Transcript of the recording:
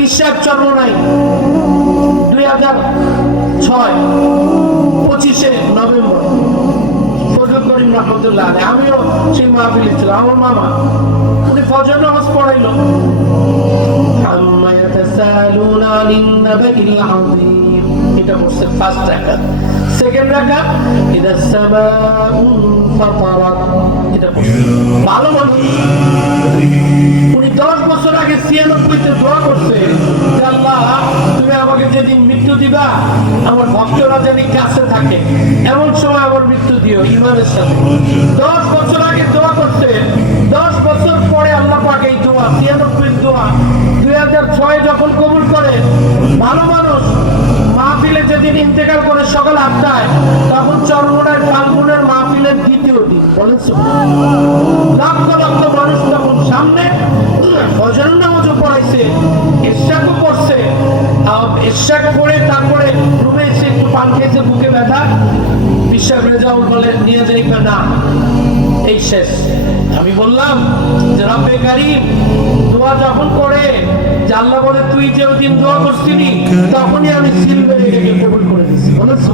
বিশ্বাস চর্ম নাই 2006 25শে নভেম্বর ফজল করিম রহমতুল্লাহ আলাইহি, আমিও সেই মাহফিলে ছিলাম। আমার মামা উনি ফজর নামাজ পড়াইলো, আম্মা ইয়াতাসালুনা আনিন নাবাইল আযীম, এটা পড়ছে ফার্স্ট রাকাত। সেকেন্ড রাকাত ইদা সামাউ ফাতারাত, এটা পড়ছে। ভালো মানুষ, উনি 10 বছর আগে 96-তে দোয়া করছে যে আল্লাহ তুমি আমাকে যেদিন মৃত্যু দিবা আমার ভক্তরা যেন কাছে থাকে এমন সময় আমার মৃত্যু দিও ঈমানের সাথে। 10 বছর আগে দোয়া করছে, 10 বছর পরে আল্লাহ পাক এই দোয়া 96 দোয়া 2006 যখন কবুল করে। ভালো মানুষ মাহফিলে যেদিন ইন্তেকাল করে সকাল 8টায়, তখন চরমোনায় ফাল্গুনের মাহফিলের দ্বিতীয় দিন, বলেছে লক্ষ লক্ষ মানুষ তখন সামনে। ফজর নামাজও পড়াইছে, ইশরাকও পড়ছে। ইশরাক পড়ে তারপরে রুমে এসে একটু পান খেয়েছে, বুকে ব্যথা। বিশ্বাস রেজাউল বলে নিয়ে যাই না, এই শেষ। আমি বললাম যে রব্বে কারীম দোয়া যখন করে যে আল্লাহ বলে তুই যে দিন দোয়া করছিলি তখনই আমি সিল মেরে কবুল করে দিচ্ছি, বলেছো।